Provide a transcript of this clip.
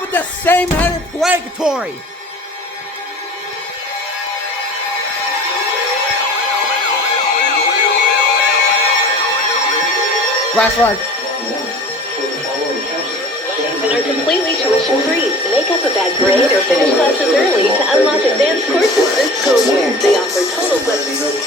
on with the same header purgatory. Last one. And are completely tuition-free. Make up a bad grade or finish classes early to unlock advanced courses this school year. They offer total flexibility.